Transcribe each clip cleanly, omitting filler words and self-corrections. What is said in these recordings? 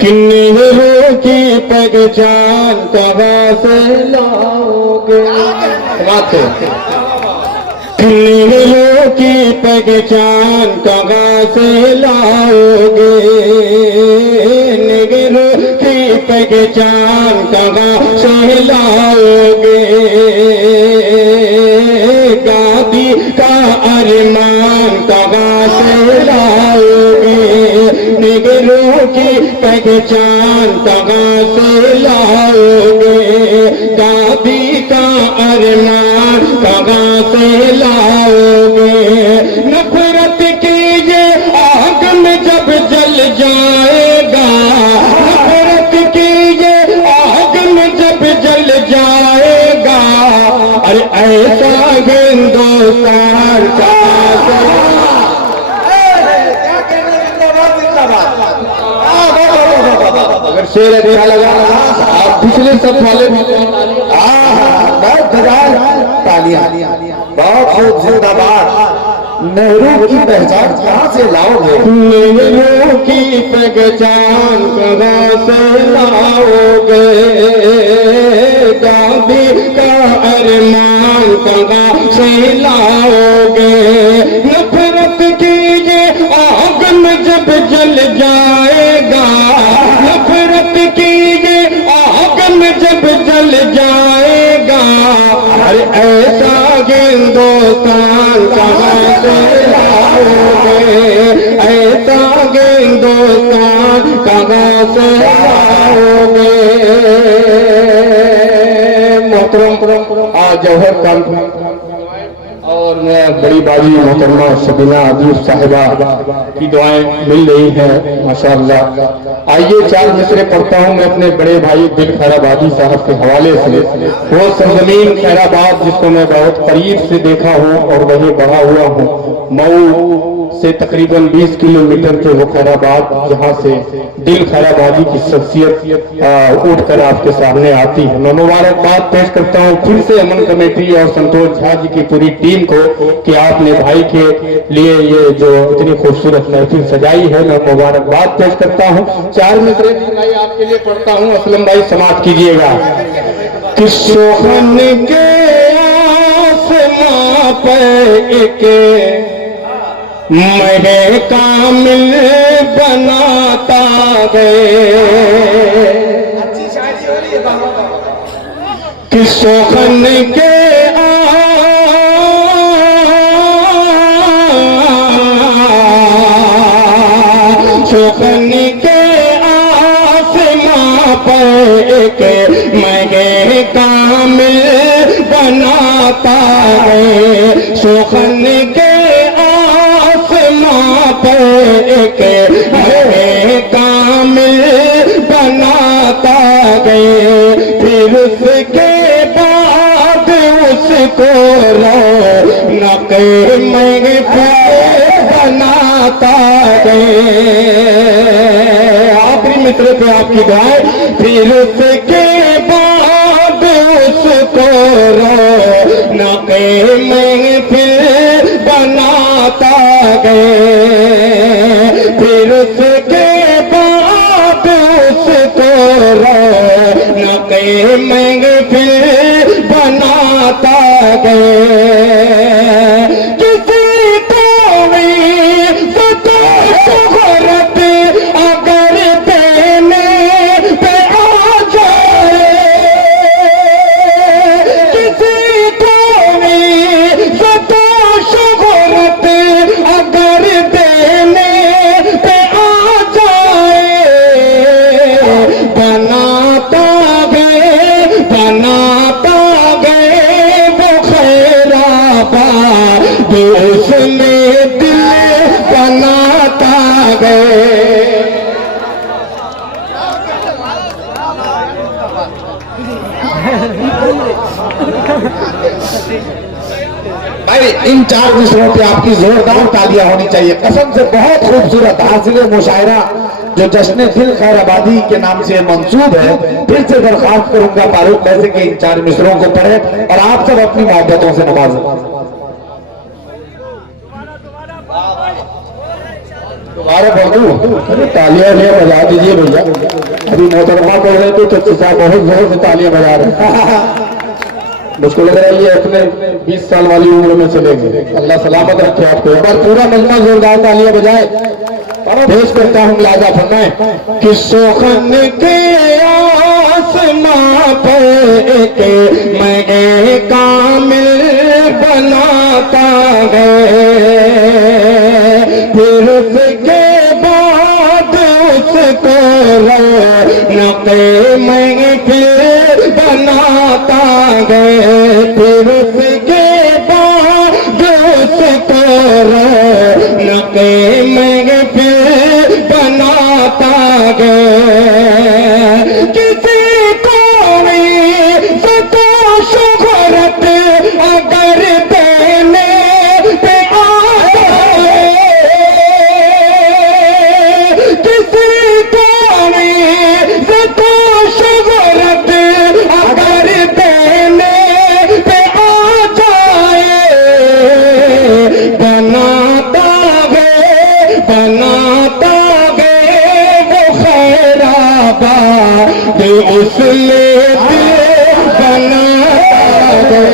किन्नरों की पहचान कहाँ से लाओगे? किन्नरों की पहचान कहाँ से लाओगे? निगरों की पहचान कहाँ से लाओगे? गादी का अरमान कहाँ से लाओगे? निगरों की पहचान कहाँ से लाओगे? गादी का अरमान कहाँ से लाओगे? नफरत की ये आग में जब जल जाएगा, नफरत की ये आग में जब जल जाएगा, अरे ऐसा हिंदुस्तान का अगर शेर अच्छा लगा आप पिछले सब वाले तालियां बहुत खूब जिंदाबाद। नेहरू की पहचान कहाँ से लाओगे? नेहरू की पहचान कहाँ से लाओगे? गांधी का अरमान कहाँ से लाओगे? नफरत की ये आग में जब जल जाएगा, नफरत की ये आग में जब जल जाएगा, अरे ऐसा हिंदुस्तान कहाँ से लाओगे? ऐसा हिंदुस्तान कहाँ से लाओगे? मोहतरम जौहर खान और मैं बड़ी बाजी मोहतरमा शबीना अदीब साहिबा की दुआएं मिल रही हैं माशाअल्लाह। आइए चार मिसरे पढ़ता हूँ मैं अपने बड़े भाई दिल खैराबादी साहब के हवाले से। वो सरजमीन खैराबाद जिसको मैं बहुत करीब से देखा हूँ और वहीं बढ़ा हुआ हूँ, मऊ से तकरीबन 20 किलोमीटर के वो खैराबाद, जहाँ से दिल खैराबादी की शख्सियत उठकर आपके सामने आती है। मैं मुबारकबाद पेश करता हूँ फिर से अमन कमेटी और संतोष झा जी की पूरी टीम को कि आपने भाई के लिए ये जो इतनी खूबसूरत महफिल सजाई है। मैं मुबारकबाद पेश करता हूँ। चार मिसरे भाई आपके लिए पढ़ता हूँ, असलम भाई समाप्त कीजिएगा। कि सोहन के आसमां पर एक मैं कामिल बनाता गए, अच्छी शायरी हो रही है कि सोहन के सोहन के आसमां पर एक मैं कामिल बनाता है। सोहन के पर एक मैं कामिल बनाता गए, फिर उसके बाद उसको रौनक मैं बनाता गए। आखिरी मित्र पे आपकी दुआएं। फिर उसके बाद उसको रौनक मैं बनाता गए, फिर उसके बाद उसको रौनक महफिल बनाता गए। किसी को भी शोहरत अगर देने पे आ जाए, किसी को भी शोहरत अगर देने पे आ जाए, बनाता गए वो खैराबाद उसने दिल बनाता गए। भाई इन चार मिसरों पे आपकी जोरदार तालियां होनी चाहिए। कसम से बहुत खूबसूरत हासिल मुशायरा जो जश्न दिल खैराबादी के नाम से मंसूब है। फिर से दरख्वास्त करूंगा फारूक वैसे कि इन चार मिसरों को पढ़े और आप सब अपनी मोहब्बतों से नवाजें। दोबारा पढ़ दूं? अरे तालियां ले बजा दीजिए भैया। अभी मोहतरमा पढ़ रहे थे तो चचा बहुत जोर से तालियां बजा रहे मुझको लग रहा है ये अपने 20 साल वाली उम्र में चले गए। अल्लाह सलामत रखे आपको। एक बार पूरा मजमा जोरदार तालियां बजाए। पेश करता हूँ लाजा फरमाए कि सोखन के आसमां पर के मैं कामिल बनाता है, फिर उसके बाद उसको नक़े मैं फिर बनाता है, फिर उसके बाद उसको नक़े मैं फिर बनाता है। किसी को तो शुहरत अगर देने पे आ जाए, किसी को तो शुहरत अगर देने पे आ जाए, बनाता है वो खैराबाद उसने बनाता है।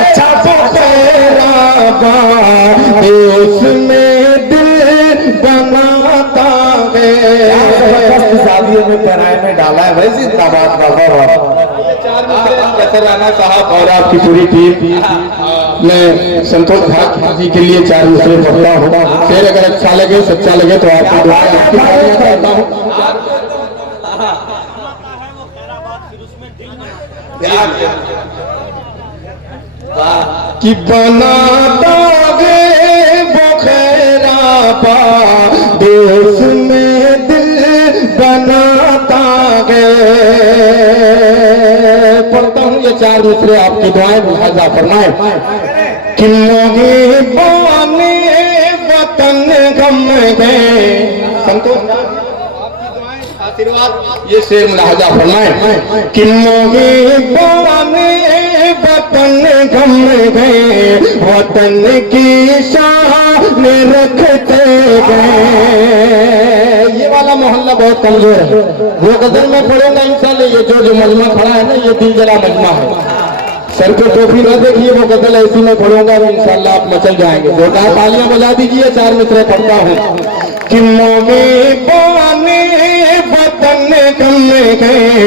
अच्छा तो खैराबाद उसमें दिल बनाता है। शादियों में पहनाए में डाला है भाई जिंदाबाद बाबा। कैसे राना साहब और आपकी पूरी टीम, मैं संतोष भाग जी के लिए 4 दूसरे पढ़ता हूँ। फिर अगर अच्छा लगे सच्चा लगे तो आपकी दुआ आपकी तालियां करता हूँ कि बनाता है वो खैराबाद देश में दिल बनाता है। पढ़ता हूँ ये 4 दूसरे आपकी दुआएं लिहाजा फरमाए कि मोहे बाने वतन गम गए। संतोष आशीर्वाद ये शेर लिहाजा फरमाए कि मोहे बाने वतन गम गए, वतन की शान रखते गए। ये वाला मोहल्ला बहुत कमजोर है, वो गजल में पढ़ूंगा इंशाल्लाह। ये जो मजमा खड़ा है ना, ये दिल जला मजमा है। सर पे टोपी ना देखिए, वो गजल ऐसी में पढ़ूंगा इंशाल्लाह आप मचल जाएंगे। जोरदार तालियां बजा दीजिए। 4 मित्र पढ़ता हूँ कि मोगे बाने वतन गम गए,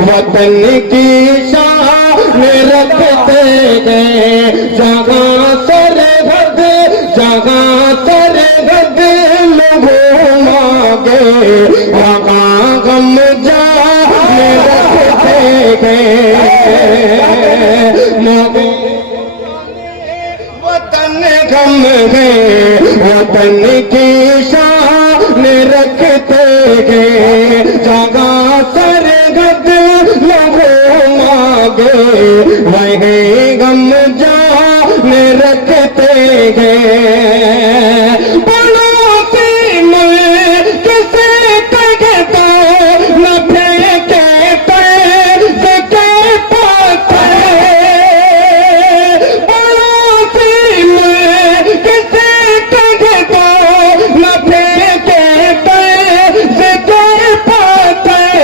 वतन की शान रखते गए। जगह सरहद लोगों मांगे, वहाँ गम जान रखते गए। मोगे वतन गम गए, वतन की शान रखते गए। जगह सरहद लोगों मांगे, वही गम जान रखते गए। पड़ोसी मुल्क से कहता न फेंके पैसे के पत्थर, पड़ोसी मुल्क से कहता न फेंके पैसे के पत्थर।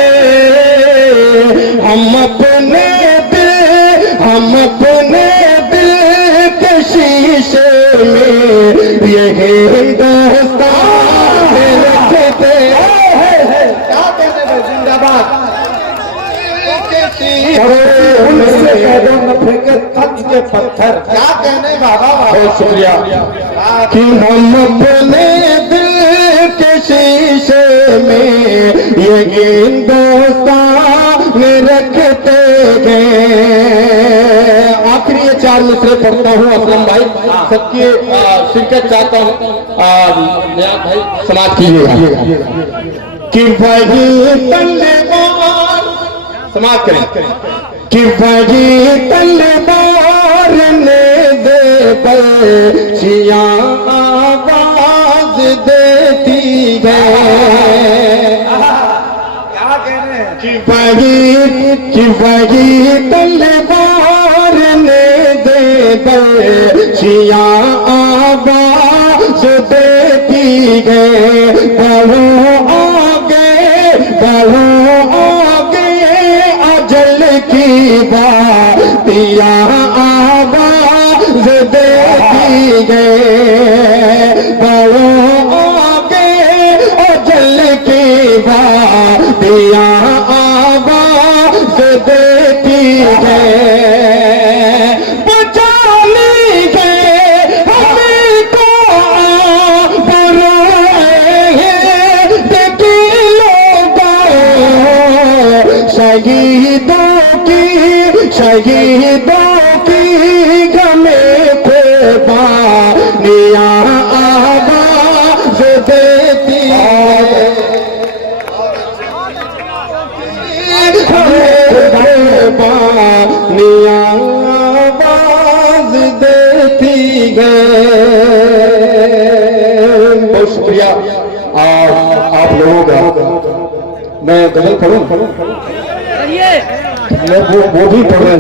हम अपने दिल के शीशे में ये हिंदुस्तान रखते हैं। क्या कहने में जिंदाबाद उनसे कह दो न फेंके तंज के पत्थर। क्या कहने बाबा। बहुत शुक्रिया कि हम अपने दिल के शीशे में ये हिंदुस्तान रखते गए। आखिरी ये 4 मिसरे पढ़ता हूँ असलम भाई, सबकी शिरकत चाहता हूँ। भाई समाज कीजिएगा कि वही तलवार समाज करें कि वही तलवार ने दे पर सिया आवाज देती है। कि वही तलवार ने दे पर सिया आवाज गए, बढ़ो आगे अजल की बातियां आवाज देती गए, बढ़ो आगे अजल की बातियां आवाज देती गए, शहीदों की गमे पे बानियां आवाज देती है, बानियां आवाज देती है। बहुत शुक्रिया आप लोगों का। मैं गजल पढ़ूं? वो भी पढ़ रहे हैं।